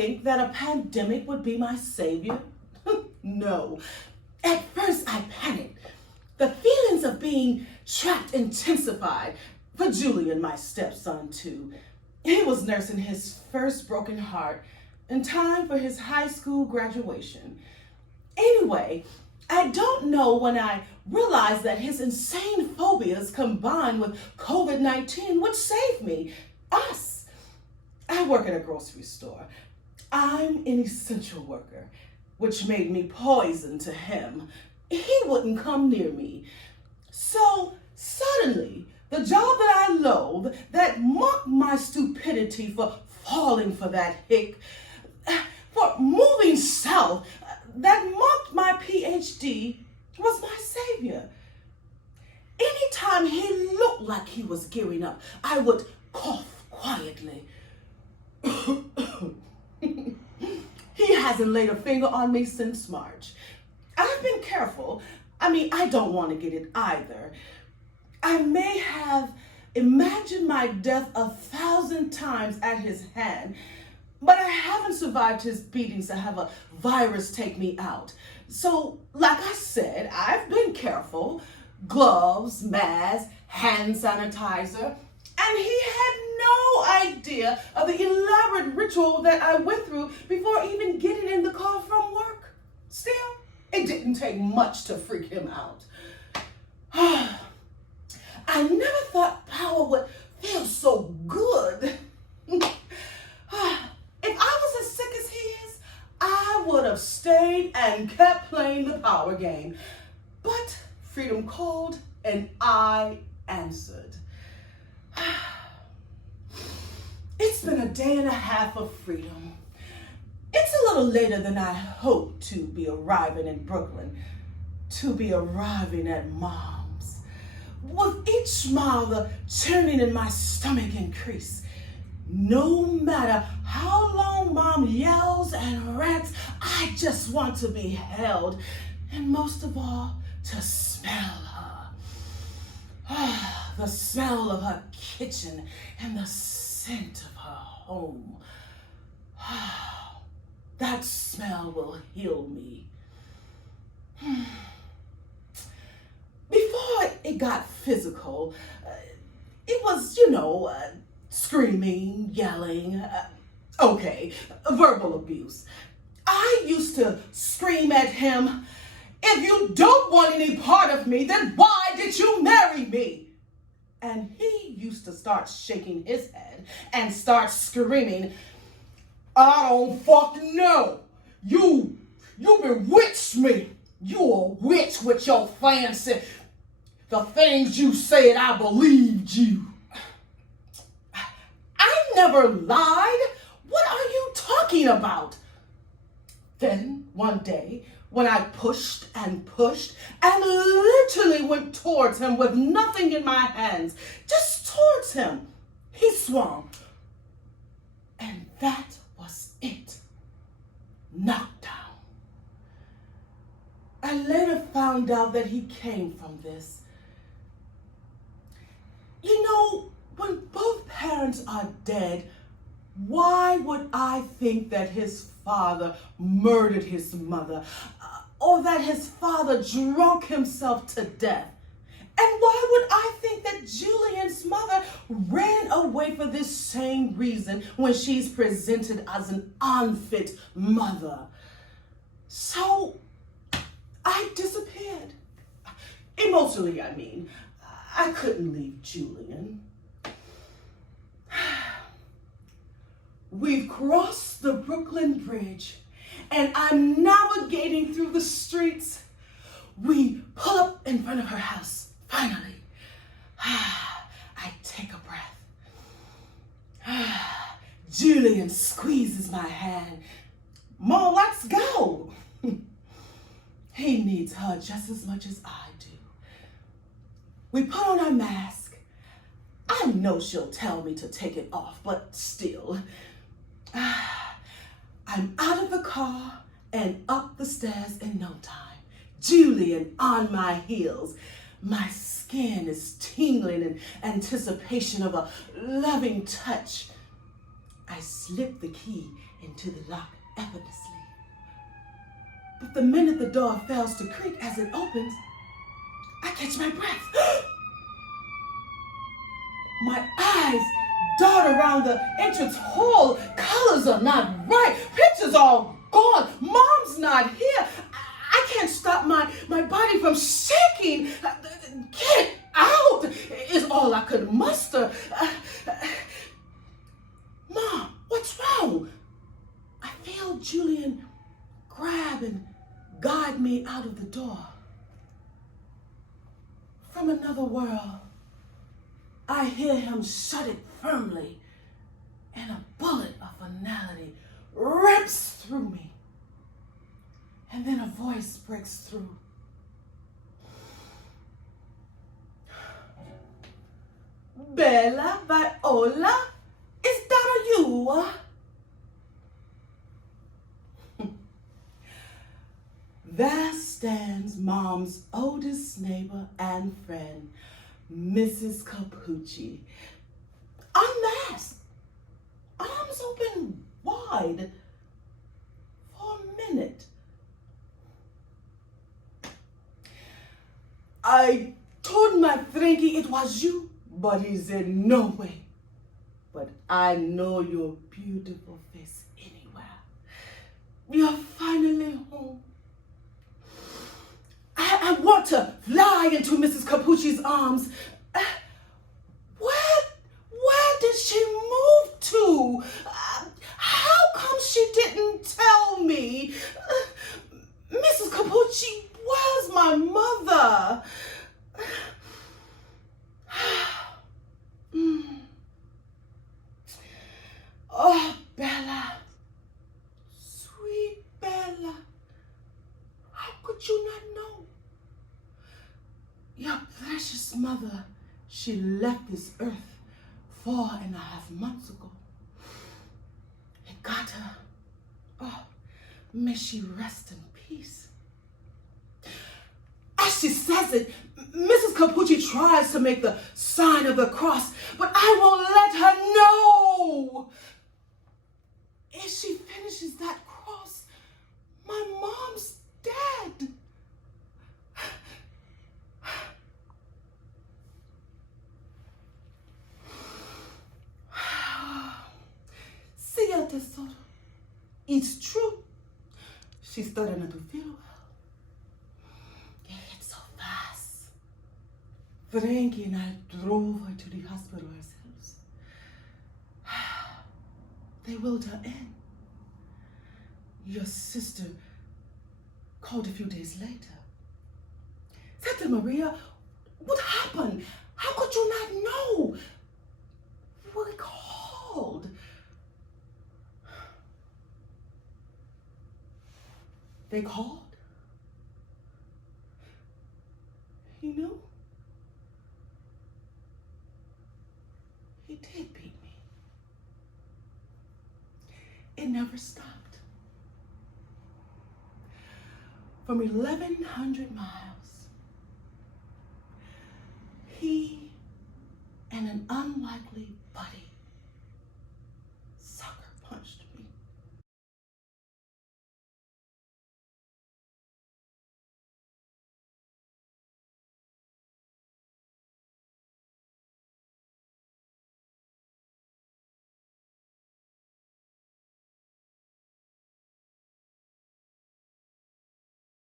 think that a pandemic would be my savior? No. At first, I panicked. The feelings of being trapped intensified for Julian, my stepson, too. He was nursing his first broken heart in time for his high school graduation. Anyway, I don't know when I realized that his insane phobias combined with COVID-19 would save me, us. I work at a grocery store. I'm an essential worker, which made me poison to him. He wouldn't come near me. So suddenly, the job that I loathe, that mocked my stupidity for falling for that hick, for moving south, that mocked my PhD, was my savior. Anytime he looked like he was gearing up, I would cough quietly. He hasn't laid a finger on me since March. I've been careful. I don't want to get it either. I may have imagined my death 1,000 times at his hand, but I haven't survived his beatings to have a virus take me out. So, like I said, I've been careful. Gloves, mask, hand sanitizer, and he had no idea of the elaborate ritual that I went through before even getting in the car from work. Still, it didn't take much to freak him out. I never thought power would feel so good. If I was as sick as he is, I would have stayed and kept playing the power game. But freedom called and I answered. It's been a day and a half of freedom. It's a little later than I hoped to be arriving in Brooklyn, to be arriving at Mom's. With each smile, the churning in my stomach increased. No matter how long Mom yells and rants, I just want to be held, and most of all, to smell her. The smell of her kitchen and the scent of her home. That smell will heal me. Before it got physical, it was, screaming, yelling, verbal abuse. I used to scream at him, "If you don't want any part of me, then why did you marry me?" And he used to start shaking his head and start screaming, "I don't fucking know. You bewitched me. You a witch with your fancy. The things you said, I believed you." I never lied. What are you talking about? Then one day, when I pushed and literally went towards him with nothing in my hands, just towards him, he swung. And that was it. Knockdown. I later found out that he came from this. When both parents are dead, why would I think that his father murdered his mother, or that his father drunk himself to death? And why would I think that Julian's mother ran away for this same reason when she's presented as an unfit mother? So I disappeared. Emotionally, I couldn't leave Julian. We've crossed the Brooklyn Bridge, and I'm navigating through the streets. We pull up in front of her house, finally. I take a breath. Julian squeezes my hand. "Mom, let's go." He needs her just as much as I do. We put on our mask. I know she'll tell me to take it off, but still. I'm out of the car and up the stairs in no time. Julian on my heels. My skin is tingling in anticipation of a loving touch. I slip the key into the lock effortlessly. But the minute the door fails to creak as it opens, I catch my breath. My eyes dart around the entrance hall. Colors are not right. Pictures are gone. Mom's not here. I can't stop my body from shaking. Get out is all I could muster. Mom, what's wrong? I feel Julian grab and guide me out of the door. From another world, I hear him shut it firmly, and a bullet of finality rips through me. And then a voice breaks through. Bella, Viola, is that you? There stands Mom's oldest neighbor and friend, Mrs. Capucci, unmasked, arms open wide, for a minute. I told my Frankie it was you, but he said no way. But I know your beautiful face anywhere. You're finally home. I want to fly into Mrs. Capucci's arms. Where did she move to? How come she didn't tell me? Mrs. Capucci, where's my mother? Oh, Bella, sweet Bella, how could you not know? Your precious mother, she left this earth 4.5 months ago. It got her. Oh, may she rest in peace. As she says it, Mrs. Capucci tries to make the sign of the cross, but I won't let her know. If she finishes that cross, my mom's dead. Tesoro. It's true. She's starting to feel well. It's so fast. Frankie and I drove her to the hospital ourselves. They willed her in. Your sister called a few days later. Santa Maria, what happened? How could you not know? We called. They called? You know? He did beat me. It never stopped. From 1,100 miles, he and an unlikely buddy